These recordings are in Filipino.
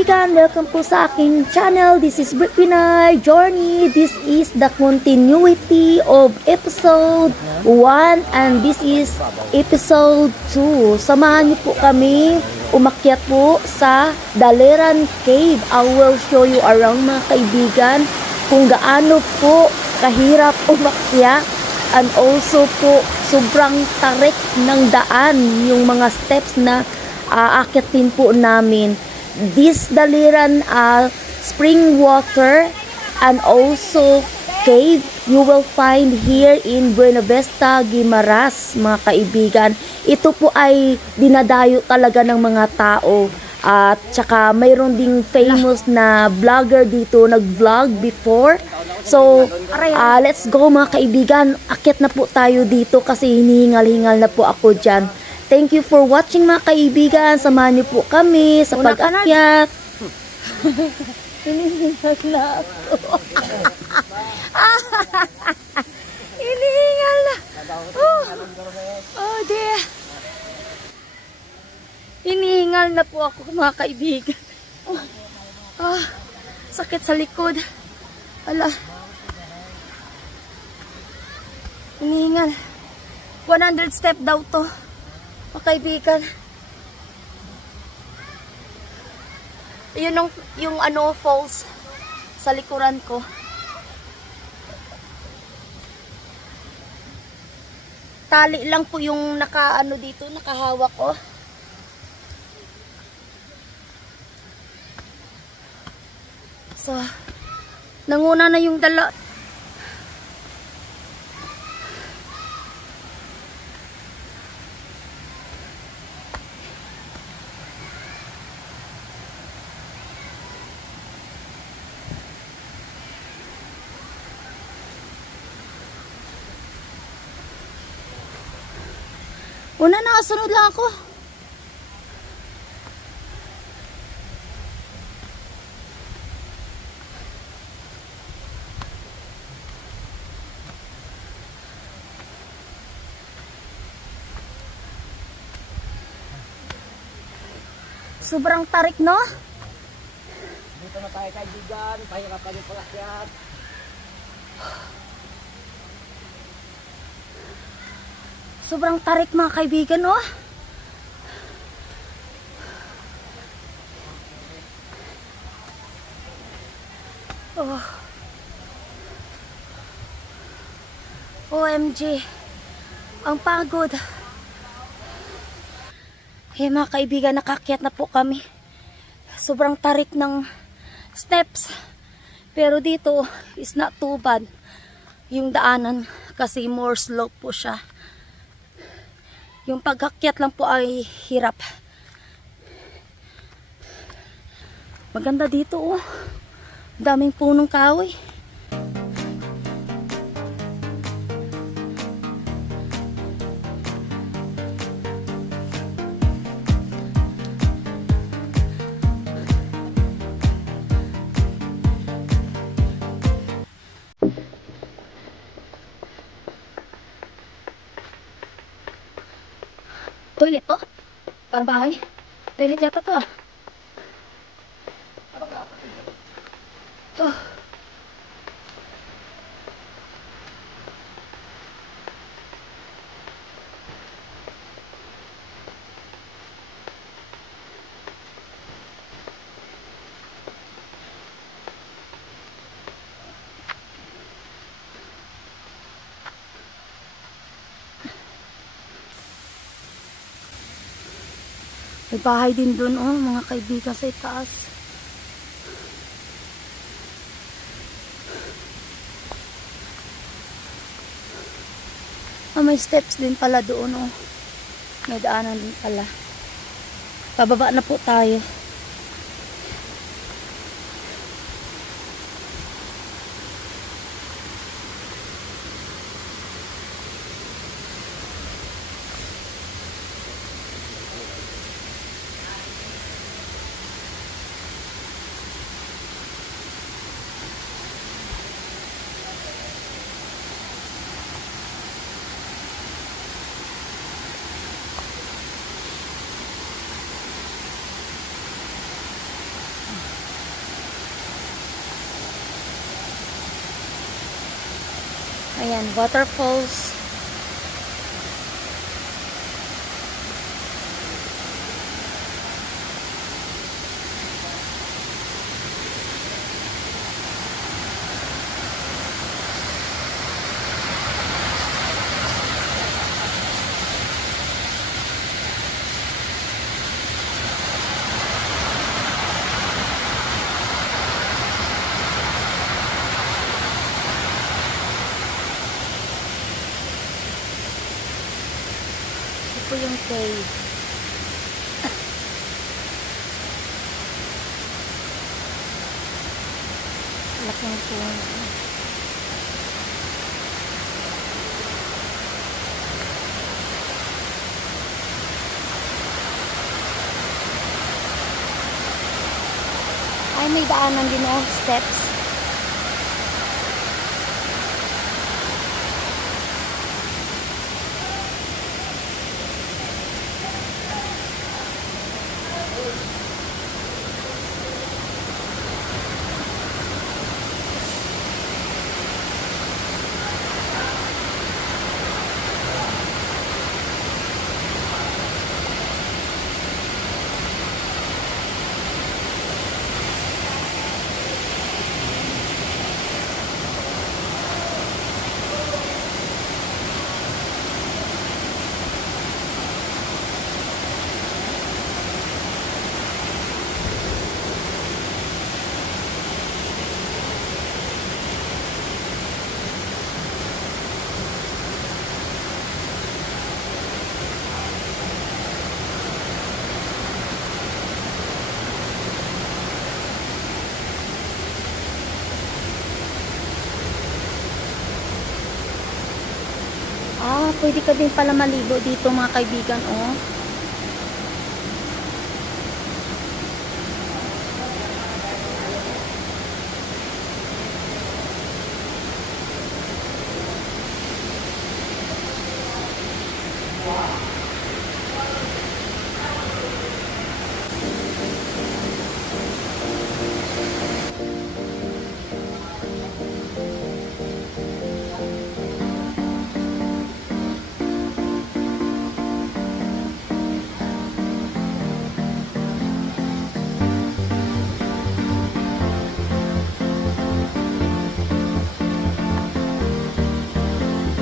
kaibigan, welcome po sa aking channel. This is Brick Pinay Journey. This is the continuity of episode 1 and this is episode 2. Samahan niyo po kami umakyat po sa Daleran Cave. I will show you around mga kaibigan kung gaano po kahirap umakyat and also po sobrang tarik ng daan yung mga steps na aakyatin po namin. This Daleran spring water and also cave you will find here in Buena Vista, Guimaras mga kaibigan. Ito po ay dinadayo talaga ng mga tao at saka mayroon ding famous na vlogger dito nag-vlog before. So let's go mga kaibigan, akyat na po tayo dito kasi hinihingal-hingal na po ako dyan. Thank you for watching mga kaibigan. Samahan niyo po kami sa pag-akyat. Hinihingal na ako. Hinihingal na. Oh dear. Hinihingal na po ako mga kaibigan. Sakit sa likod. Ala. Hinihingal. 100 step daw to. Mga kaibigan. Yun yung falls sa likuran ko. Tali lang po yung dito, nakahawak ko. So, nanguna na yung dala. Una na, sunod lang ako. Sobrang tarik, no? Dito na tayo kaibigan, pahirapan yung palakyat. Sobrang tarik mga kaibigan, no? OMG. Ang pagod. Mga kaibigan, nakakyat na po kami. Sobrang tarik ng steps. Pero dito is not too bad. Yung daanan kasi more slope po siya. Yung paghakyat lang po ay hirap. Maganda dito, oh. Daming punong kahoy. Toilet po? Parang bahay? Toilet yata to. May bahay din doon, oh, mga kaibigan sa itaas. May steps din pala doon, oh. May daanan din pala. Pababa na po tayo. Ayan, waterfalls. Ito yung cave. Laking puno. Ay, may daanan din oh, steps. Ah, pwede ka din pala maligo dito mga kaibigan, oh.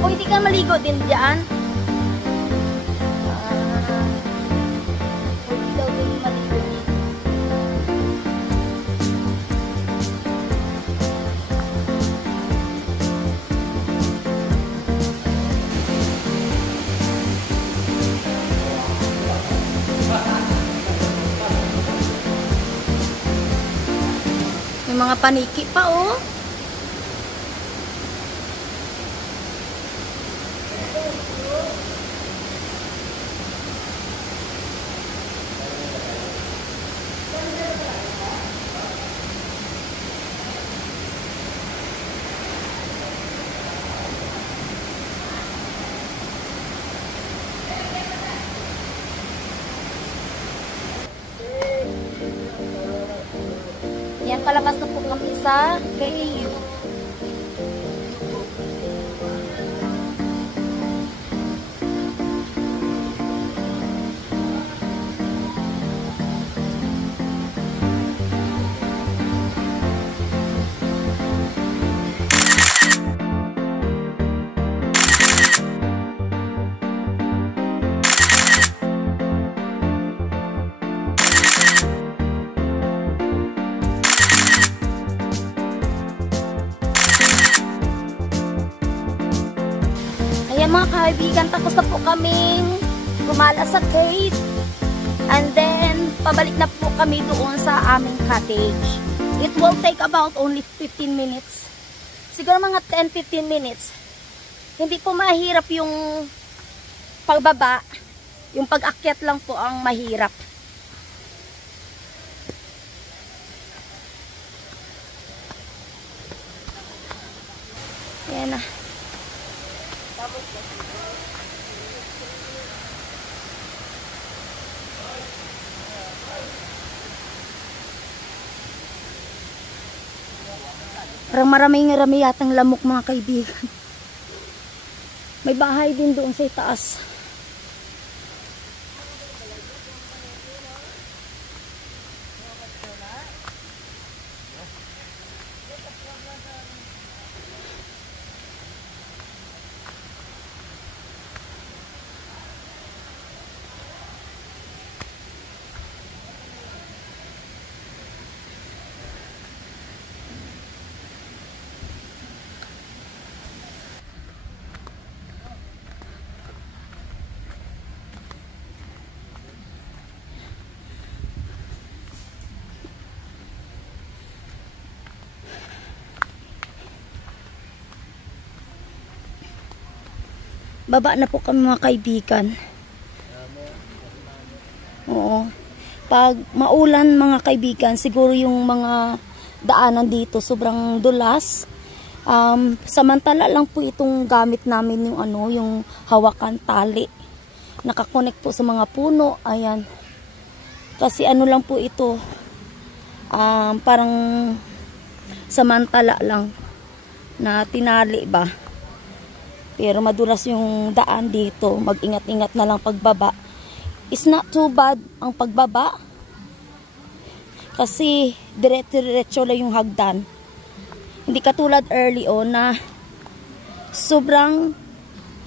Pwede ka maligo din dyan. Pwede daw din maligo din. May mga paniki pa, oh. Yan, palabas na po kami sa cave. Ayan mga kaibigan, tapos na po kaming gumala sa cave. And then, pabalik na po kami doon sa aming cottage. It will take about only 15 minutes. Siguro mga 10-15 minutes. Hindi po mahirap yung pagbaba. Yung pag-akyat lang po ang mahirap. Ayan na. Parang marami yatang lamok mga kaibigan. May bahay din doon sa itaas. Baba na po kami mga kaibigan. Oo. Pag maulan mga kaibigan, siguro yung mga daanan dito sobrang dulas. Samantala lang po itong gamit namin yung yung hawakan tali. Nakakonek po sa mga puno. Ayan. Kasi lang po ito. Parang samantala lang na tinali ba. Pero madulas yung daan dito. Mag-ingat-ingat na lang pagbaba. It's not too bad ang pagbaba. Kasi diretso lang yung hagdan. Hindi katulad early on na sobrang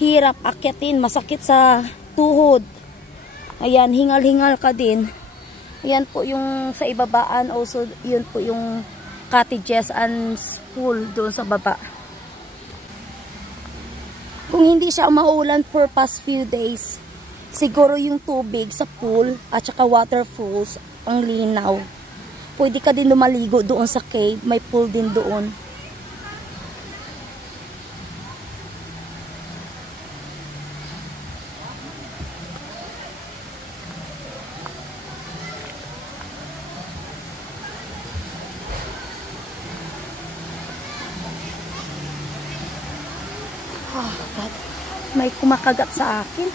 hirap akyatin. Masakit sa tuhod. Ayan, hingal-hingal ka din. Ayan po yung sa ibabaan. Also, yun po yung cottages and school doon sa baba. Kung hindi siya maulan for past few days, siguro yung tubig sa pool at saka waterfalls ang linaw. Pwede ka din lumaligo doon sa cave, may pool din doon. Oh, God. May kumakagat sa akin.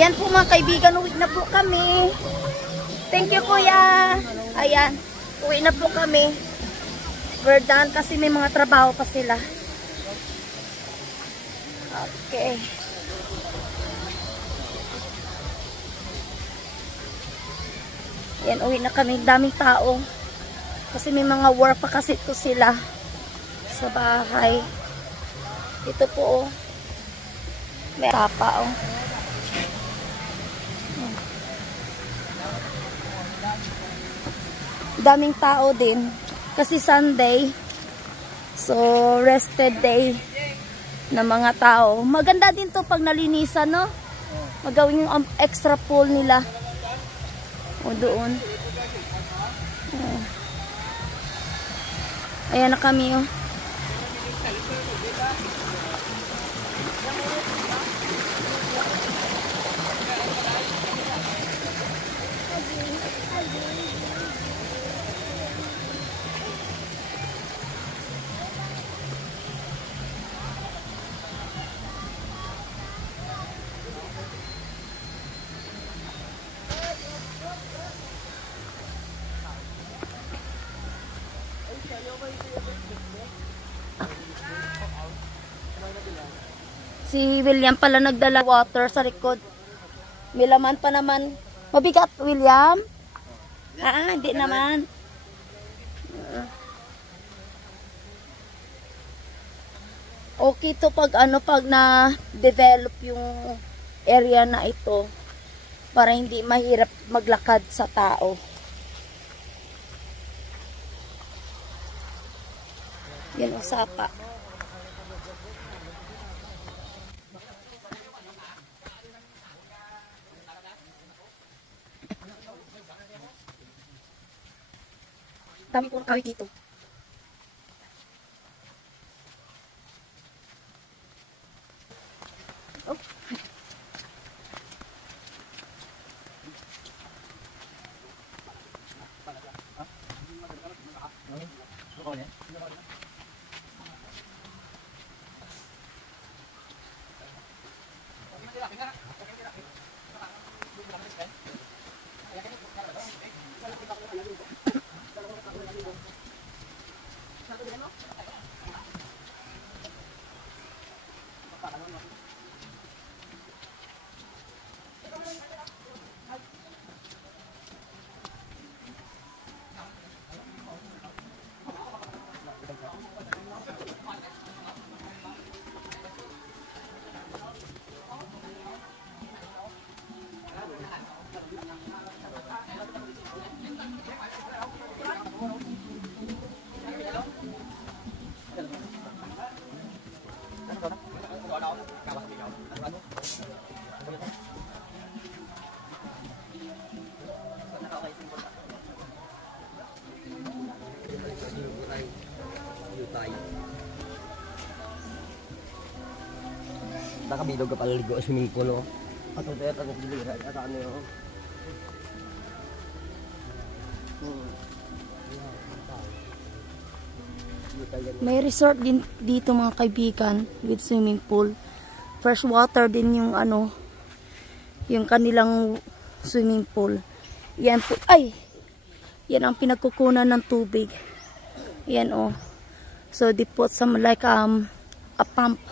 Ayan po mga kaibigan, uwi na po kami. Thank you kuya. Ayan, uwi na po kami. We're done kasi may mga trabaho pa sila. Okay. Ayan, uwi na kami. Daming tao. Kasi may mga work pa kasi ito sila sa bahay. Ito po, may tapa, daming tao din kasi Sunday, so rested day ng mga tao. Maganda din to pag nalinisan, no? Magawin yung extra pool nila doon. Ayan na kami, Si William pala nagdala water sa likod. May laman pa naman. Mabigat, William? Hindi naman. Okay to pag pag na-develop yung area na ito para hindi mahirap maglakad sa tao. Yan o, sapa. Dami po kawit dito. Oh. Nakabilog ka pala ligo sa swimming pool, oh. At ito yung tanong diliran. At ano yun? May resort din dito mga kaibigan with swimming pool. Fresh water din yung ano, yung kanilang swimming pool. Yan po, ay! Yan ang pinagkukunan ng tubig. Yan oh. So they put some like a pump.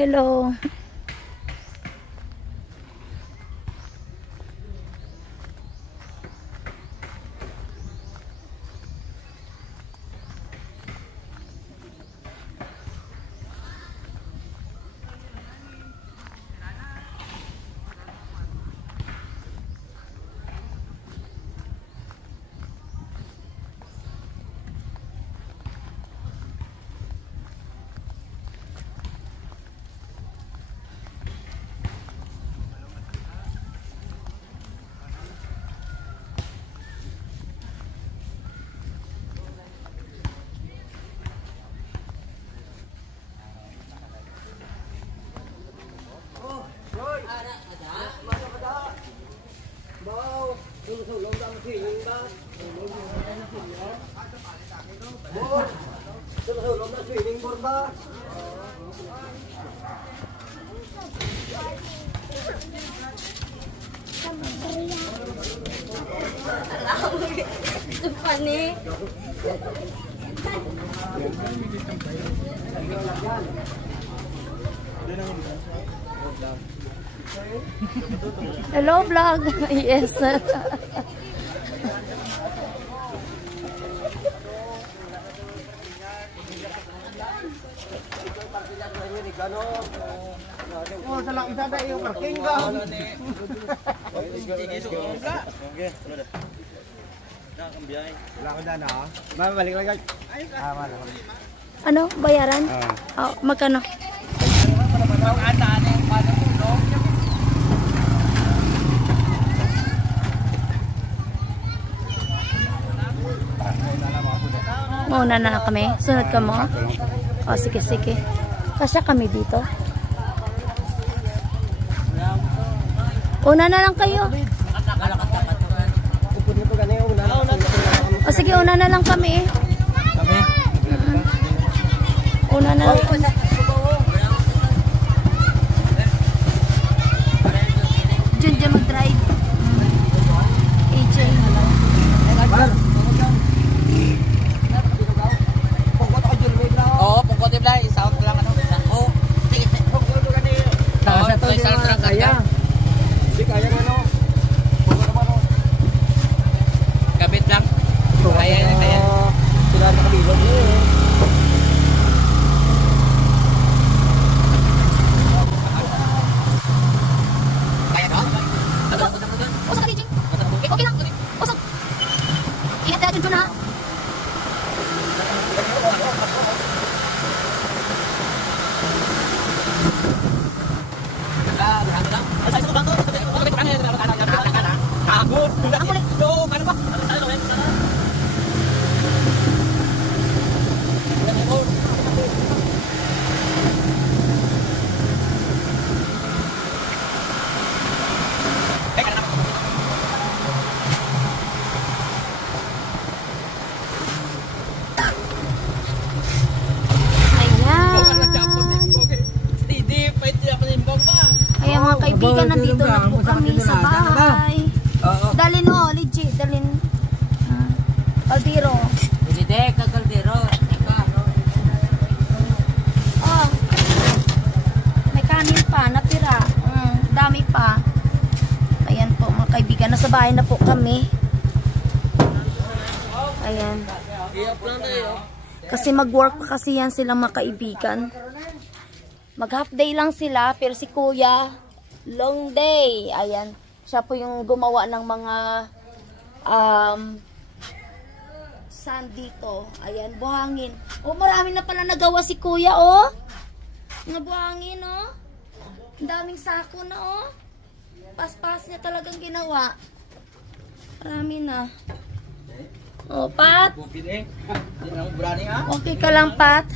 Hello. Funny. Hello vlog. Yes. Oh, salang isa na yung parking ka. Wala ko na ha. Mabalik lang guys. Ano? Bayaran? Oh, magkano? Mauna na kami. Sunod ka mo? O, sige, sige. Kasya kami dito. Una na lang kayo. O, sige, una na lang kami eh. Una na lang kami. Diyan mag-drive. AJ. Oo, pungkotin lang. Sound lang ano. Oo. Sa to isang truck kaya. Hindi kaya ano. Pungkot naman oh. Kabit lang. Kaya. Sila nakabilog eh. Ayan mga kaibigan, nandito na po kami sa bahay. Dalin o, legit, dalin. Kaldero. Kaldero. Oh, may kanin pa, natira. Dami pa. Ayan po mga kaibigan, nasa bahay na po kami. Ayan. Kasi mag-work pa kasi yan silang mga kaibigan. Mag half day lang sila, pero si Kuya, long day. Ayan, siya po yung gumawa ng mga sand dito. Ayan, buhangin. Oh, marami na pala nagawa si Kuya, oh. Mga buhangin, oh. Ang daming sako na, oh. Paspas niya talagang ginawa. Marami na. Oh, Pat. Okay ka lang, Pat.